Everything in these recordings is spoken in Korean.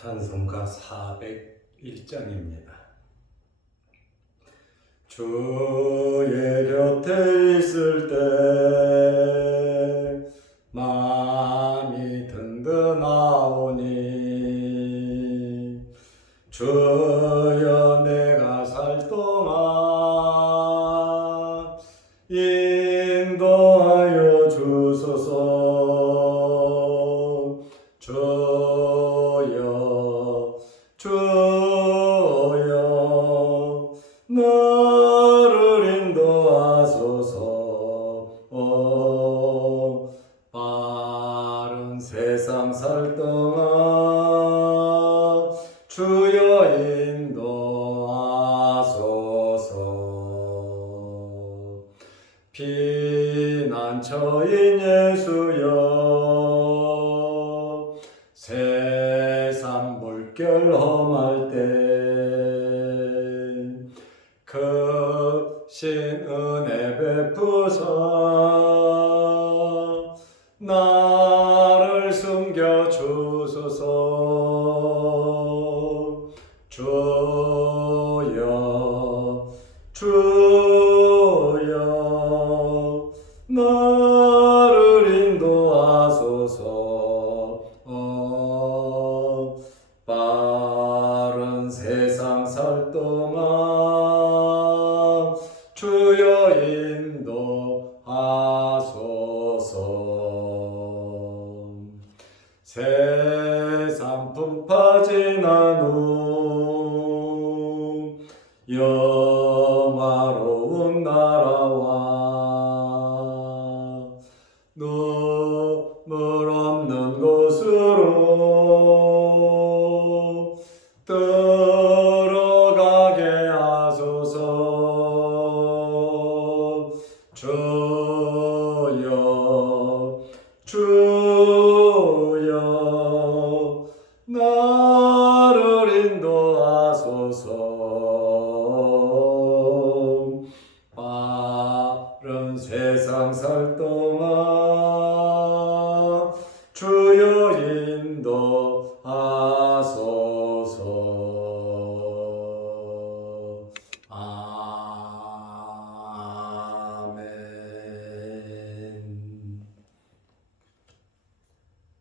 찬송가 401장입니다. 주의 곁에 있을 때 마음이 든든하오니 주여 내가 살 동안 인도하여 주소서. 주여 나를 인도하소서. 빠른 세상 살 동안 주여 인도하소서. 피난처인 예수여 세상 물결 험할 때 크신 은혜 베푸사 나를 숨겨 주소서. 주여 나를 인도하소서. 빠른 세상 살 동안 주여 인도하소서. 세상 풍파 지난 후 영화로운 나라와 눈물 없는 곳으로 들어가게 하소서. 주여 나를 인도하소서. 빠른 세상 살 동안 주여 인도하소서. 아멘.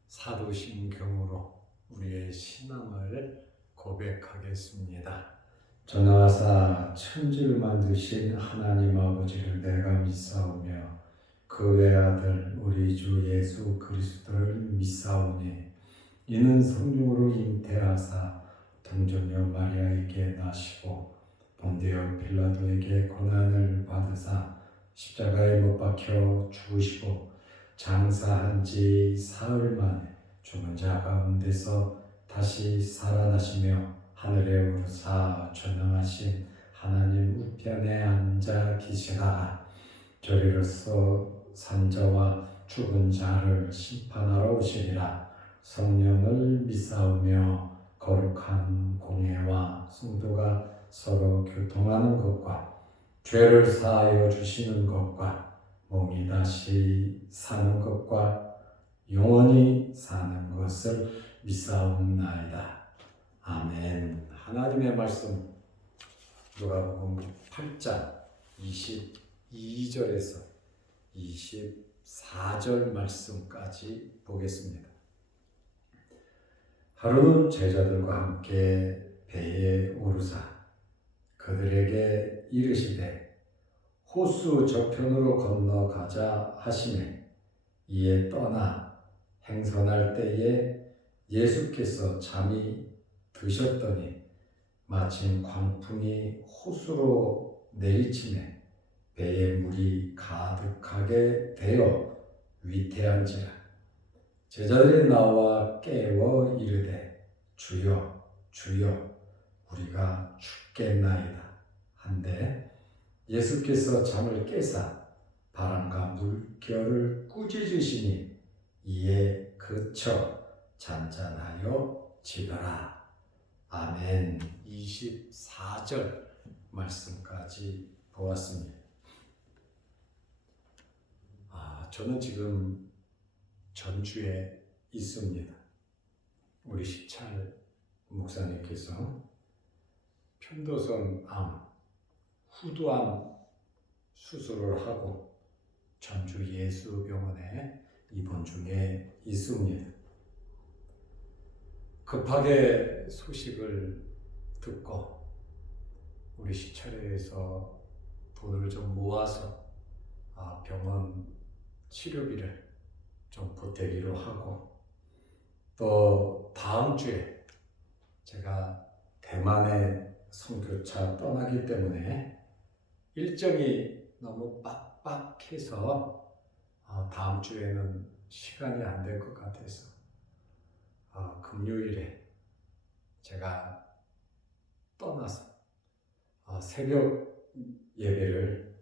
사도신경으로 우리의 신앙을 고백하겠습니다. 전하사 천지를 만드신 하나님 아버지를 내가 믿사오며 그 외아들 우리 주 예수 그리스도를 믿사오니 이는 성령으로 잉태하사 동정녀 마리아에게 나시고 본디오 빌라도에게 고난을 받으사 십자가에 못 박혀 죽으시고 장사한 지 사흘 만에 죽은 자 가운데서 다시 살아나시며 하늘에 오르사 전능하신 하나님 우편에 앉아 계시다가 저리로서 산자와 죽은 자를 심판하러 오시리라. 성령을 믿사오며 거룩한 공예와 성도가 서로 교통하는 것과 죄를 사하여 주시는 것과 몸이 다시 사는 것과 영원히 사는 것을 믿사옵나이다. 아멘. 하나님의 말씀 누가복음 8장 22절에서 24절 말씀까지 보겠습니다. 하루는 제자들과 함께 배에 오르사 그들에게 이르시되 호수 저편으로 건너가자 하시매 이에 떠나 행선할 때에 예수께서 잠이 드셨더니 마침 광풍이 호수로 내리치매 배에 물이 가득하게 되어 위태한지라. 제자들이 나와 깨워 이르되 주여 주여 우리가 죽겠나이다 한데 예수께서 잠을 깨사 바람과 물결을 꾸짖으시니 이에 그쳐 잔잔하여 지더라. 아멘. 24절 말씀까지 보았습니다. 저는 지금 전주에 있습니다. 우리 시찰 목사님께서 편도선 암, 후두암 수술을 하고 전주 예수병원에 입원 중에 있습니다. 급하게 소식을 듣고 우리 시찰회에서 돈을 좀 모아서 병원 치료비를 좀 보태기로 하고, 또 다음 주에 제가 대만에 선교차 떠나기 때문에 일정이 너무 빡빡해서 다음 주에는 시간이 안 될 것 같아서 금요일에 제가 떠나서 새벽 예배를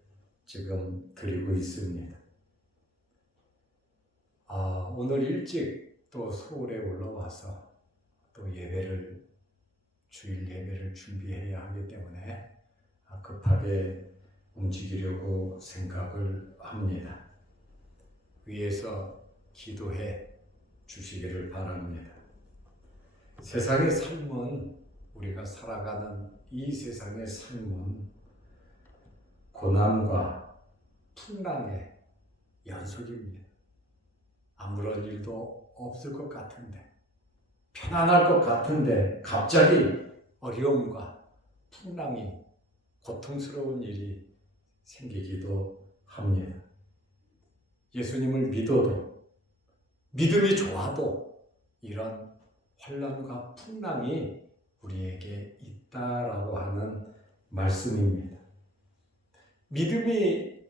지금 드리고 있습니다. 오늘 일찍 또 서울에 올라와서 또 주일 예배를 준비해야 하기 때문에 급하게 움직이려고 생각을 합니다. 위에서 기도해 주시기를 바랍니다. 세상의 삶은, 우리가 살아가는 이 세상의 삶은 고난과 풍랑의 연속입니다. 아무런 일도 없을 것 같은데, 편안할 것 같은데 갑자기 어려움과 풍랑이, 고통스러운 일이 생기기도 합니다. 예수님을 믿어도, 믿음이 좋아도 이런 환난과 풍랑이 우리에게 있다라고 하는 말씀입니다. 믿음이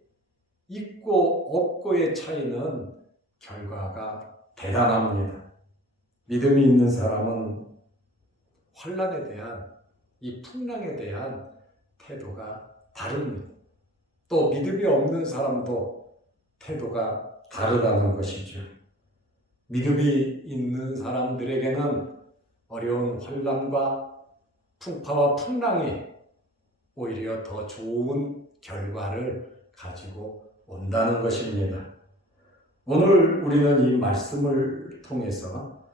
있고 없고의 차이는 결과가 대단합니다. 믿음이 있는 사람은 환난에 대한, 이 풍랑에 대한 태도가 다릅니다. 또 믿음이 없는 사람도 태도가 다르다는 것이죠. 믿음이 있는 사람들에게는 어려운 환난과 풍파와 풍랑이 오히려 더 좋은 결과를 가지고 온다는 것입니다. 오늘 우리는 이 말씀을 통해서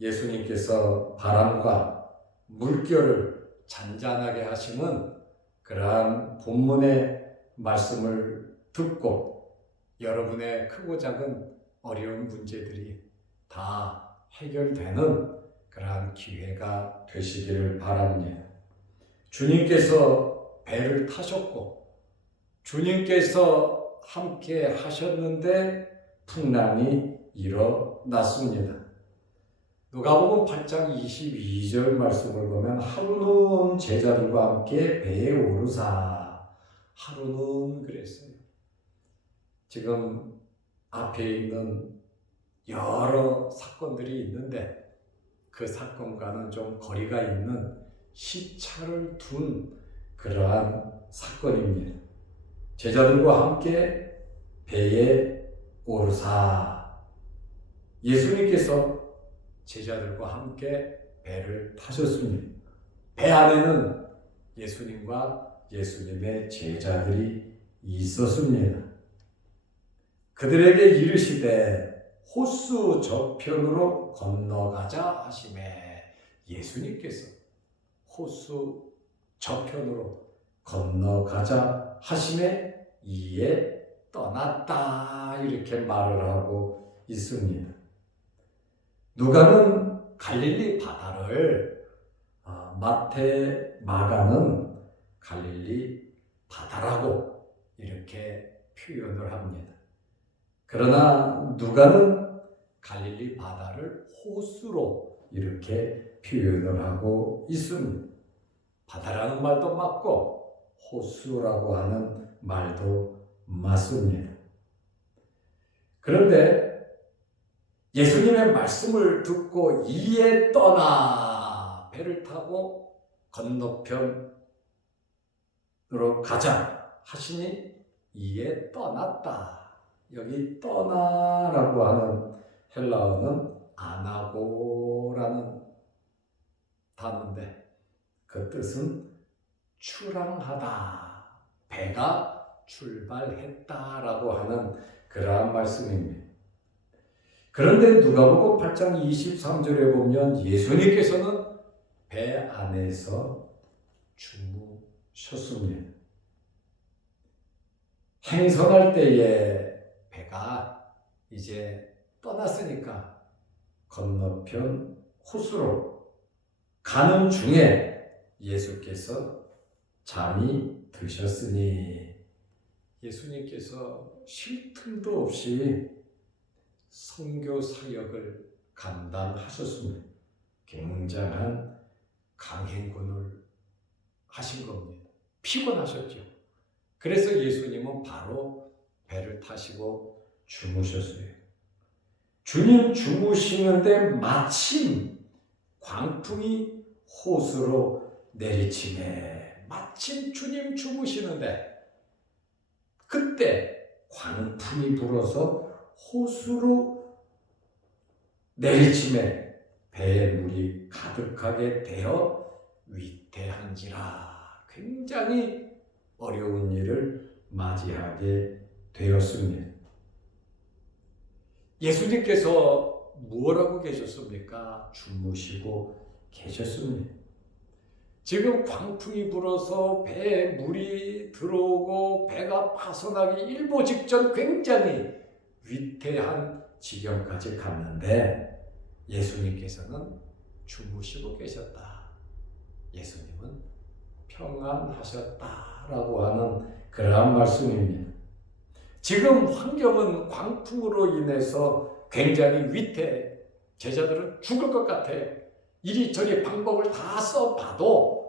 예수님께서 바람과 물결을 잔잔하게 하시는 그러한 본문의 말씀을 듣고 여러분의 크고 작은 어려운 문제들이 다 해결되는 그러한 기회가 되시기를 바랍니다. 주님께서 배를 타셨고 주님께서 함께 하셨는데 풍랑이 일어났습니다. 누가복음 8장 22절 말씀을 보면 하루는 제자들과 함께 배에 오르사, 하루는 그랬어요. 지금 앞에 있는 여러 사건들이 있는데 그 사건과는 좀 거리가 있는 시차를 둔 그러한 사건입니다. 제자들과 함께 배에 오르사, 예수님께서 제자들과 함께 배를 타셨습니다. 배 안에는 예수님과 예수님의 제자들이 있었습니다. 그들에게 이르시되 호수 저편으로 건너가자 하시매, 예수님께서 호수 저편으로 건너가자 하시매 이에 떠났다, 이렇게 말을 하고 있습니다. 누가는 갈릴리 바다를, 마태, 마가는 갈릴리 바다라고 이렇게 표현을 합니다. 그러나 누가는 갈릴리 바다를 호수로 이렇게 표현을 하고 있습니다. 바다라는 말도 맞고 호수라고 하는 말도 맞습니다. 그런데 예수님의 말씀을 듣고 이에 떠나, 배를 타고 건너편으로 가자 하시니 이에 떠났다. 여기 떠나라고 하는 헬라어는 아나고라는 단어인데 그 뜻은 출항하다, 배가 출발했다라고 하는 그러한 말씀입니다. 그런데 누가복음 8장 23절에 보면 예수님께서는 배 안에서 주무셨습니다. 행선할 때에 배가 이제 떠났으니까 건너편 호수로 가는 중에 예수께서 잠이 드셨으니 예수님께서 쉴 틈도 없이 선교 사역을 감당하셨습니다. 굉장한 강행군을 하신 겁니다. 피곤하셨죠. 그래서 예수님은 바로 배를 타시고 주무셨어요. 주님 주무시는데 마침 광풍이 호수로 내리치네. 마침 주님 주무시는데 그때 광풍이 불어서 호수로 내리치매 배에 물이 가득하게 되어 위태한지라. 굉장히 어려운 일을 맞이하게 되었습니다. 예수님께서 무엇하고 계셨습니까? 주무시고 계셨습니다. 지금 광풍이 불어서 배에 물이 들어오고 배가 파손하기 일보 직전 굉장히 위태한 지경까지 갔는데 예수님께서는 주무시고 계셨다. 예수님은 평안하셨다라고 하는 그러한 말씀입니다. 지금 환경은 광풍으로 인해서 굉장히 위태해. 제자들은 죽을 것 같아. 이리저리 방법을 다 써봐도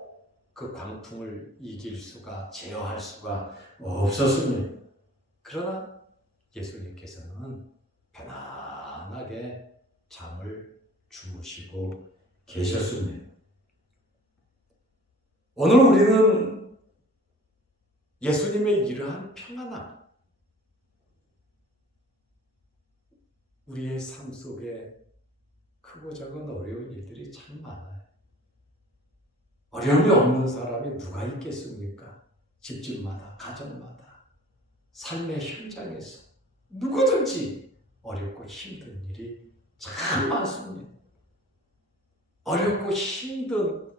그 광풍을 이길 수가, 제어할 수가 없었습니다. 그러나 예수님께서는 편안하게 잠을 주무시고 계셨습니다. 오늘 우리는 예수님의 이러한 평안함, 우리의 삶 속에 크고 작은 어려운 일들이 참 많아요. 어려움이 없는 사람이 누가 있겠습니까? 집집마다, 가정마다, 삶의 현장에서 누구든지 어렵고 힘든 일이 참 많습니다. 어렵고 힘든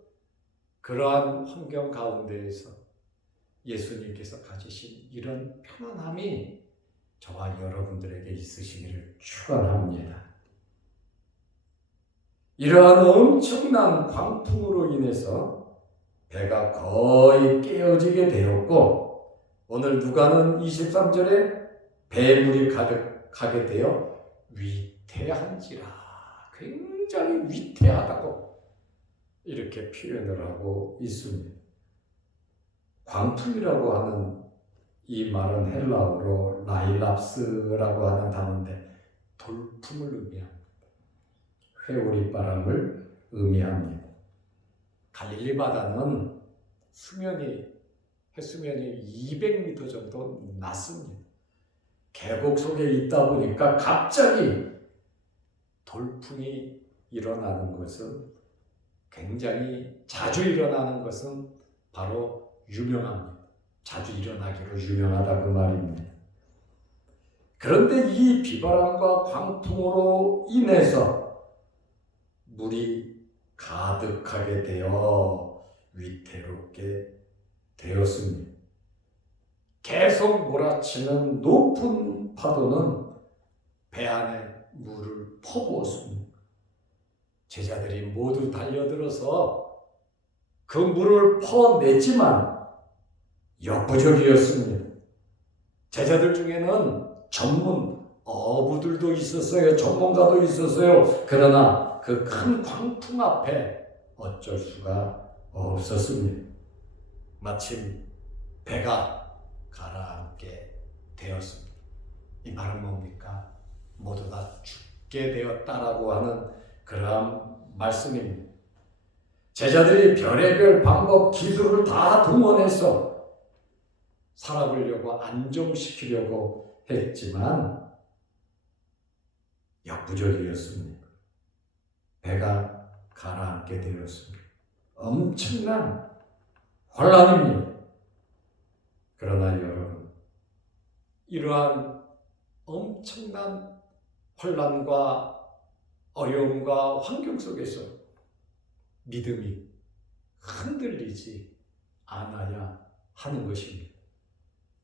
그러한 환경 가운데에서 예수님께서 가지신 이런 편안함이 저와 여러분들에게 있으시기를 축원합니다. 이러한 엄청난 광풍으로 인해서 배가 거의 깨어지게 되었고 오늘 누가는 23절에 배에 물이 가득하게 되어 위태한지라. 굉장히 위태하다고 이렇게 표현을 하고 있습니다. 광풍이라고 하는 이 말은 헬라어로 라일랍스라고 하는 단어인데 돌풍을 의미합니다. 회오리바람을 의미합니다. 갈릴리 바다는 해수면이 200m 정도 낮습니다. 계곡 속에 있다 보니까 갑자기 돌풍이 일어나는 것은 굉장히 자주 일어나는 것은 바로 유명합니다. 자주 일어나기로 유명하다 그 말입니다. 그런데 이 비바람과 광풍으로 인해서 물이 가득하게 되어 위태롭게 되었습니다. 계속 몰아치는 높은 파도는 배 안에 물을 퍼부었습니다. 제자들이 모두 달려들어서 그 물을 퍼냈지만 역부족이었습니다. 제자들 중에는 전문 어부들도 있었어요. 전문가도 있었어요. 그러나 그 큰 광풍 앞에 어쩔 수가 없었습니다. 마침 배가 가라앉게 되었습니다. 이 말은 뭡니까? 모두 다 죽게 되었다라고 하는 그러한 말씀입니다. 제자들이 별의별 방법, 기술을 다 동원해서 살아보려고 안정시키려고 했지만 역부족이었습니다. 배가 가라앉게 되었습니다. 엄청난 혼란입니다. 그러나 여러분, 이러한 엄청난 혼란과 어려움과 환경 속에서 믿음이 흔들리지 않아야 하는 것입니다.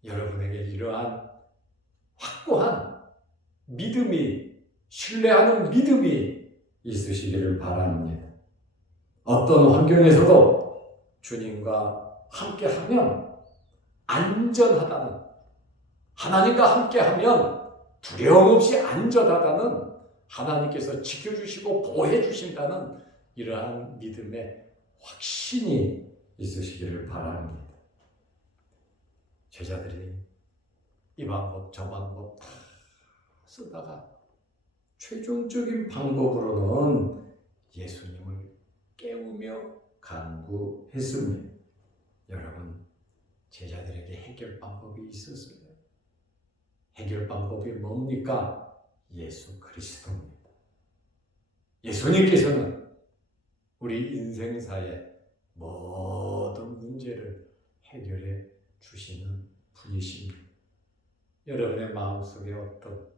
여러분에게 이러한 확고한 믿음이, 신뢰하는 믿음이 있으시기를 바랍니다. 어떤 환경에서도 주님과 함께하면 안전하다는, 하나님과 함께하면 두려움 없이 안전하다는, 하나님께서 지켜주시고 보호해주신다는 이러한 믿음의 확신이 있으시기를 바랍니다. 제자들이 이 방법 저 방법 다 쓰다가 최종적인 방법으로는 예수님을 깨우며 간구했습니다. 여러분, 제자들에게 해결 방법이 있었어요. 해결 방법이 뭡니까? 예수 그리스도입니다. 예수님께서는 우리 인생사의 모든 문제를 해결해 주시는 분이십니다. 여러분의 마음속에 어떤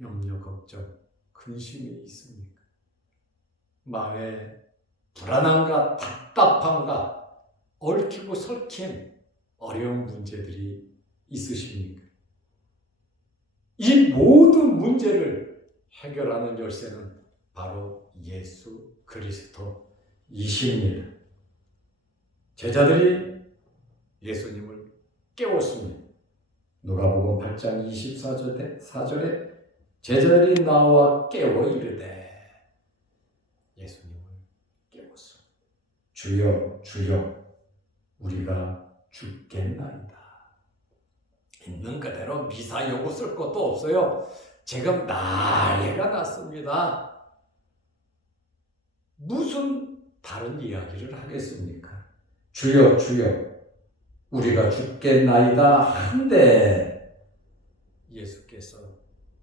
염려, 걱정, 근심이 있습니까? 마음에 불안함과 답답함과 얽히고 설킨 어려운 문제들이 있으십니까? 이 모든 문제를 해결하는 열쇠는 바로 예수 그리스도이십니다. 제자들이 예수님을 깨웠습니다. 누가복음 8장 24절에 제자들이 나와 깨워 이르되, 예수님을 깨웠어. 주여 주여 우리가 죽겠나이다. 있는 그대로 미사 요구 쓸 것도 없어요. 지금 난리가 났습니다. 무슨 다른 이야기를 하겠습니까? 주여 주여 우리가 죽겠나이다 한데 예수께서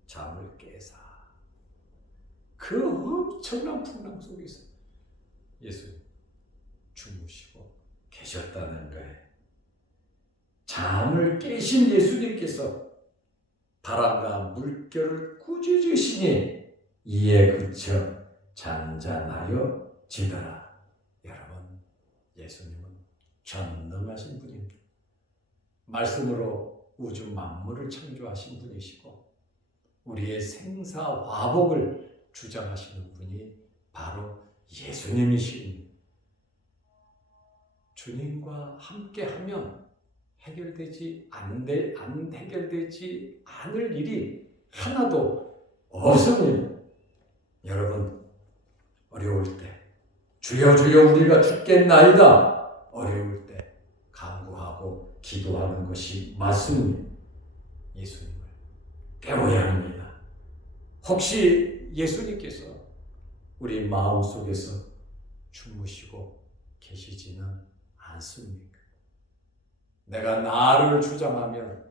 잠을 깨사 그 엄청난 풍랑 속에서 예수님 주무시고 계셨다는 거예요. 잠을 깨신 예수님께서 바람과 물결을 꾸짖으시니 이에 그쳐 잔잔하여 지더라. 여러분, 예수님은 전능하신 분입니다. 말씀으로 우주 만물을 창조하신 분이시고 우리의 생사화복을 주장하시는 분이 바로 예수님이십니다. 주님과 함께하면 해결되지 안 해결되지 않을 일이 하나도 없습니다. 여러분, 어려울 때 주여 주여 우리가 죽겠나이다. 어려울 때 간구하고 기도하는 것이 맞습니다. 예수님을 깨워야 합니다. 혹시 예수님께서 우리 마음속에서 주무시고 계시지는 않습니까? 내가 나를 주장하면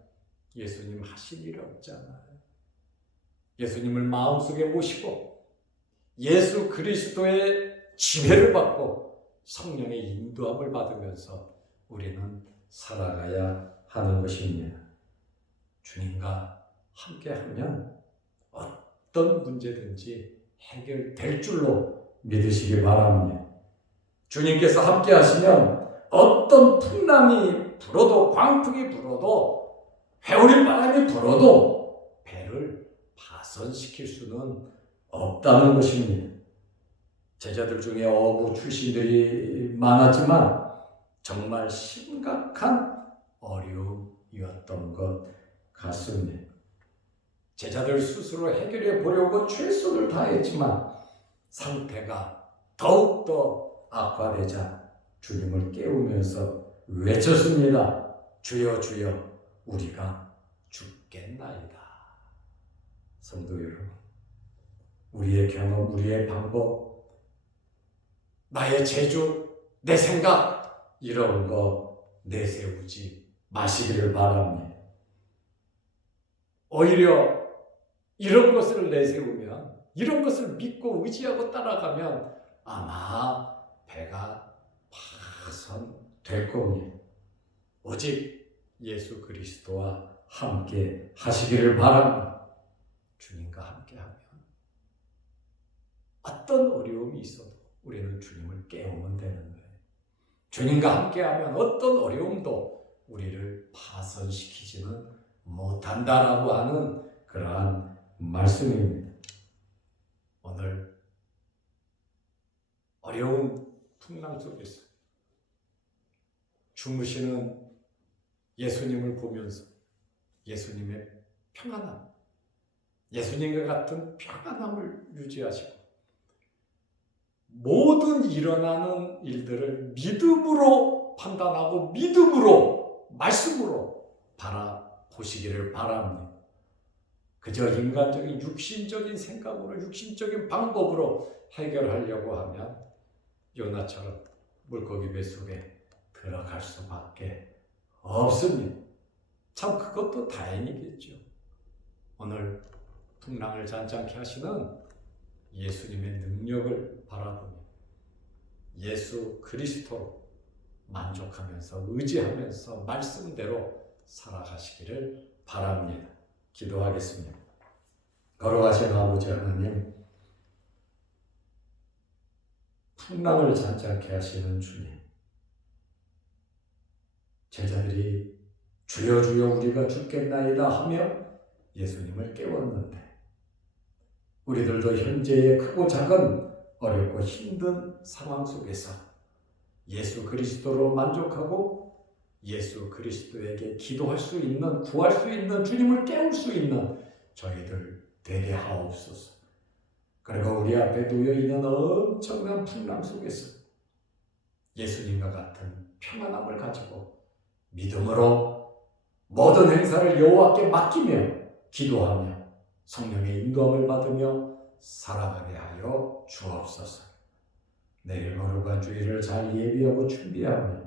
예수님 하실 일 없잖아요. 예수님을 마음속에 모시고 예수 그리스도의 지배를 받고 성령의 인도함을 받으면서 우리는 살아가야 하는 것입니다. 주님과 함께하면 어떤 문제든지 해결될 줄로 믿으시기 바랍니다. 주님께서 함께하시면 어떤 풍랑이 불어도, 광풍이 불어도, 회오리 바람이 불어도 배를 파손시킬 수는 없다는 것입니다. 제자들 중에 어부 출신들이 많았지만 정말 심각한 어려움이었던 것 같습니다. 제자들 스스로 해결해 보려고 최선을 다했지만 상태가 더욱더 악화되자 주님을 깨우면서 외쳤습니다. 주여 주여 우리가 죽겠나이다. 성도 여러분, 우리의 경험, 우리의 방법, 나의 재주, 내 생각 이런 거 내세우지 마시기를 바랍니다. 오히려 이런 것을 내세우면, 이런 것을 믿고 의지하고 따라가면 아마 배가 파손될 겁니다. 오직 예수 그리스도와 함께 하시기를 바랍니다. 주님과 함께하면 어떤 어려움이 있어도 우리는 주님을 깨우면 되는 거예요. 주님과 함께하면 어떤 어려움도 우리를 파손시키지는 못한다라고 하는 그러한 말씀입니다. 오늘 어려운 풍랑 속에서 주무시는 예수님을 보면서 예수님의 평안함, 예수님과 같은 평안함을 유지하시고 모든 일어나는 일들을 믿음으로 판단하고 믿음으로 말씀으로 바라보시기를 바랍니다. 그저 인간적인 육신적인 생각으로 육신적인 방법으로 해결하려고 하면 요나처럼 물고기 뱃속에 들어갈 수밖에 없습니다. 참 그것도 다행이겠죠. 오늘 풍랑을 잔잔케 하시는 예수님의 능력을 바라보며 예수 그리스도로 만족하면서 의지하면서 말씀대로 살아가시기를 바랍니다. 기도하겠습니다. 걸어가신 아버지 하나님, 풍랑을 잔잔케 하시는 주님, 제자들이 주여 주여 우리가 죽겠나이다 하며 예수님을 깨웠는데 우리들도 현재의 크고 작은 어렵고 힘든 상황 속에서 예수 그리스도로 만족하고 예수 그리스도에게 기도할 수 있는, 구할 수 있는, 주님을 깨울 수 있는 저희들 되게 하옵소서. 그리고 우리 앞에 놓여 있는 엄청난 풍랑 속에서 예수님과 같은 평안함을 가지고 믿음으로 모든 행사를 여호와께 맡기며 기도하며 성령의 인도함을 받으며 살아가게 하여 주옵소서. 내일 하루가 주일을 잘 예비하고 준비하며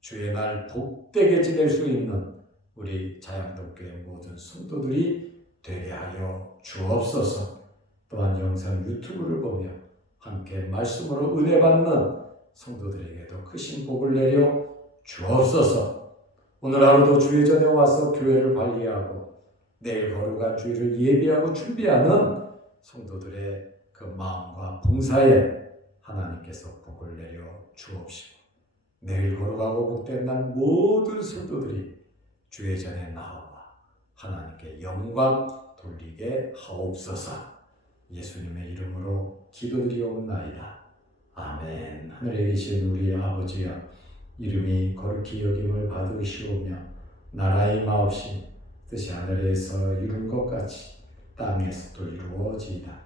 주의 날 복되게 지낼 수 있는 우리 자양동교회 모든 성도들이 되게 하여 주옵소서. 또한 영상 유튜브를 보며 함께 말씀으로 은혜 받는 성도들에게도 크신 복을 내려 주옵소서. 오늘 하루도 주의 전에 와서 교회를 관리하고 내일 거룩한 주일을 예비하고 준비하는 성도들의 그 마음과 봉사에 하나님께서 복을 내려 주옵시고 내일 거룩하고 복된 날 모든 성도들이 주의 전에 나와 하나님께 영광 돌리게 하옵소서. 예수님의 이름으로 기도드리옵나이다. 아멘. 하늘에 계신 우리 아버지여, 이름이 거룩히 여김을 받으시오며 나라의 마옵시며 뜻이 하늘에서 이룬 것 같이 땅에서도 이루어지이다.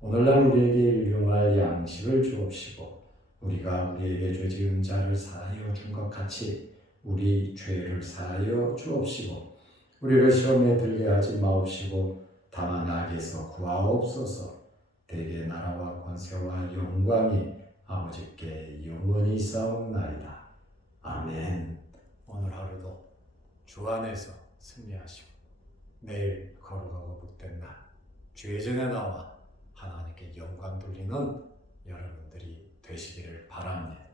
오늘날 우리에게 일용할 양식을 주옵시고 우리가 우리에게 죄 지은 자를 사하여 준 것 같이 우리 죄를 사하여 주옵시고 우리를 시험에 들게 하지 마옵시고 다만 악에서 구하옵소서. 대개 나라와 권세와 영광이 아버지께 영원히 있사옵나이다. 아멘. 오늘 하루도 주 안에서 승리하시고 내일 거룩하고 복된 날 주의 전에 나와 하나님께 영광 돌리는 여러분들이 되시기를 바랍니다.